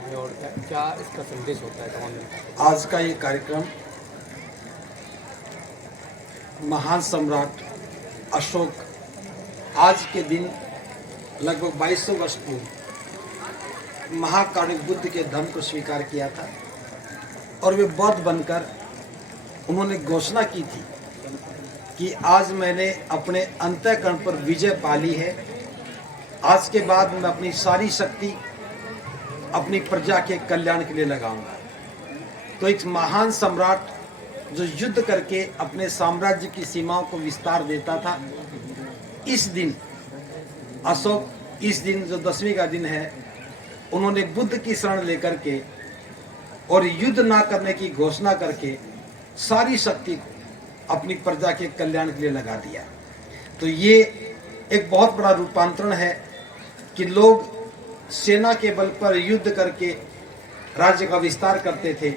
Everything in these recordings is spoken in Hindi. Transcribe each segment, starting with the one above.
है और क्या इसका संदेश होता है तमाम जनता को? आज का ये कार्यक्रम महान सम्राट अशोक आज के दिन लगभग 2200 वर्ष पूर्व महाकारुणिक बुद्ध के धर्म को स्वीकार किया था और वे बौद्ध बनकर उन्होंने घोषणा की थी कि आज मैंने अपने अंतःकरण पर विजय पा ली है। आज के बाद मैं अपनी सारी शक्ति अपनी प्रजा के कल्याण के लिए लगाऊंगा। तो एक महान सम्राट जो युद्ध करके अपने साम्राज्य की सीमाओं को विस्तार देता था, इस दिन अशोक, इस दिन जो 10वीं का दिन है, उन्होंने बुद्ध की शरण लेकर के और युद्ध ना करने की घोषणा करके सारी शक्ति अपनी प्रजा के कल्याण के लिए लगा दिया। तो ये एक बहुत बड़ा रूपांतरण है कि लोग सेना के बल पर युद्ध करके राज्य का विस्तार करते थे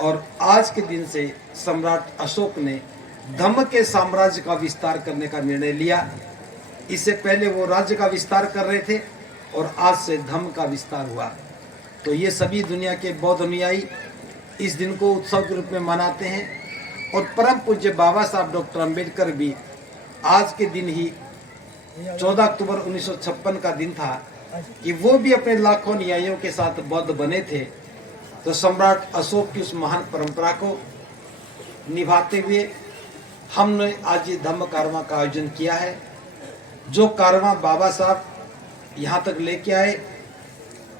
और आज के दिन से सम्राट अशोक ने धम्म के साम्राज्य का विस्तार करने का निर्णय लिया। इससे पहले वो राज्य का विस्तार कर रहे थे और आज से धम्म का विस्तार हुआ। तो ये सभी दुनिया के बौद्ध अनुयायी इस दिन को उत्सव के रूप में मनाते हैं और परम पूज्य बाबा साहब डॉक्टर अंबेडकर भी आज के दिन ही 14 अक्टूबर 1956 का दिन था कि वो भी अपने लाखों अनुयायियों के साथ बौद्ध बने थे। तो सम्राट अशोक की उस महान परंपरा को निभाते हुए हमने आज ये धम्म कारवां का आयोजन किया है। जो कारवां बाबा साहब यहाँ तक लेके आए,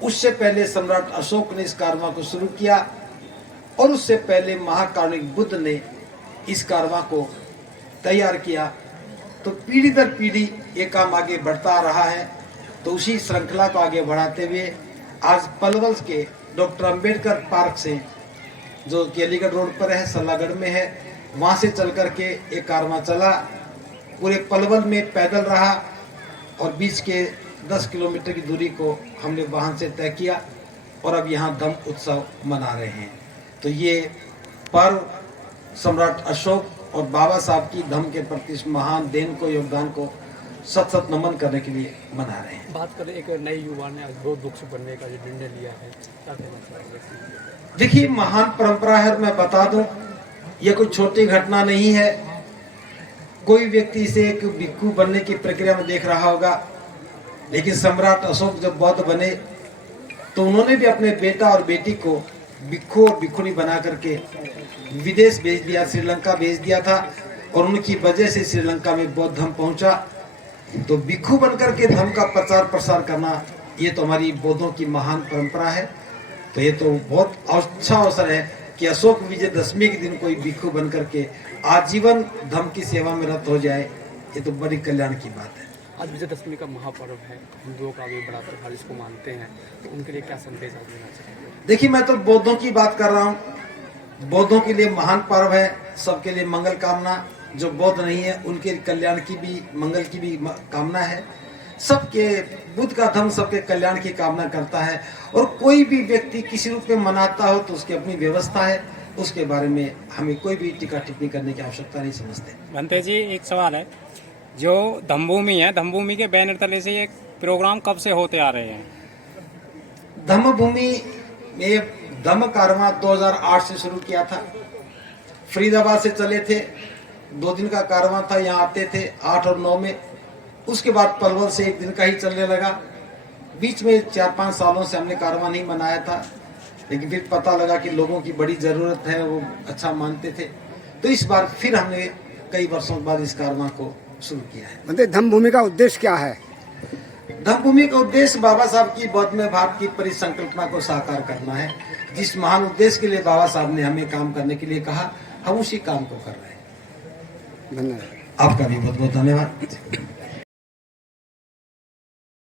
उससे पहले सम्राट अशोक ने इस कारवां को शुरू किया और उससे पहले महाकारुणिक बुद्ध ने इस कारवां को तैयार किया। तो पीढ़ी दर पीढ़ी ये काम आगे बढ़ता रहा है। तो उसी श्रृंखला को आगे बढ़ाते हुए आज पलवल के डॉक्टर अंबेडकर पार्क से, जो कि अलीगढ़ रोड पर है, सलागढ़ में है, वहाँ से चल करके एक कारवां चला, पूरे पलवल में पैदल रहा और बीच के 10 किलोमीटर की दूरी को हमने वाहन से तय किया और अब यहाँ धम्म उत्सव मना रहे हैं। तो ये पर्व सम्राट अशोक और बाबा साहब की धम्म के प्रति इस महान देन को, योगदान को सत सत नमन करने के लिए मना रहे हैं। बात करें, एक नए युवा ने आज बौद्ध भिक्षु बनने का जो निर्णय लिया है, क्या कहना चाहेंगे? देखिए, महान परंपरा है। मैं बता दूं, यह कोई छोटी घटना नहीं है। कोई व्यक्ति इसे एक भिक्षु बनने की प्रक्रिया में देख रहा होगा, लेकिन सम्राट अशोक जब बौद्ध बने तो उन्होंने भी अपने बेटा और बेटी को भिक्षु और भिक्षुणी बना करके विदेश भेज दिया, श्रीलंका भेज दिया था और उनकी वजह से श्रीलंका में बौद्ध धर्म पहुंचा। तो भिक्षु बनकर के धर्म का प्रचार प्रसार करना, ये तो हमारी बौद्धों की महान परंपरा है। तो ये तो बहुत अच्छा अवसर है कि अशोक विजयदशमी के दिन कोई भिक्षु बन करके आजीवन धर्म की सेवा में रत हो जाए, ये तो बड़ी कल्याण की बात है। आज विजयदशमी का महापर्व है, हिंदुओं का भी बड़ा त्योहार इसको मानते हैं, तो उनके लिए क्या संदेश आप देना चाहेंगे? देखिए, मैं तो बौद्धों की बात कर रहा हूँ। बौद्धों के लिए महान पर्व है, सबके लिए मंगल कामना। जो बौद्ध नहीं है उनके कल्याण की भी, मंगल की भी कामना है। सबके, बुद्ध का धर्म सबके कल्याण की कामना करता है और कोई भी व्यक्ति किसी रूप में मनाता हो तो उसकी अपनी व्यवस्था है, उसके बारे में हमें कोई भी टीका टिप्पणी करने की आवश्यकता नहीं समझते। भंते जी, एक सवाल है, जो धम्मभूमि है, धम्मभूमि के बैनर तले से ये प्रोग्राम कब से होते आ रहे हैं? धम्मभूमि में धम्म कारवां 2008 से शुरू किया था। फरीदाबाद से चले थे, 2 दिन का कारवां था, यहाँ आते थे 8 और 9 में। उसके बाद पलवल से 1 दिन का ही चलने लगा। बीच में 4-5 सालों से हमने कारवां नहीं मनाया था, लेकिन फिर पता लगा कि लोगों की बड़ी ज़रूरत है, वो अच्छा मानते थे, तो इस बार फिर हमने कई वर्षों बाद इस कारवां को शुरू किया है। धम्मभूमि का उद्देश्य क्या है? धम्मभूमि का उद्देश्य बाबा साहब की बौद्ध में भारत की परिसंकल्पना को साकार करना है। जिस महान उद्देश्य के लिए बाबा साहब ने हमें काम करने के लिए कहा, हम उसी काम को कर रहे हैं। धन्यवाद। आपका भी बहुत बहुत धन्यवाद।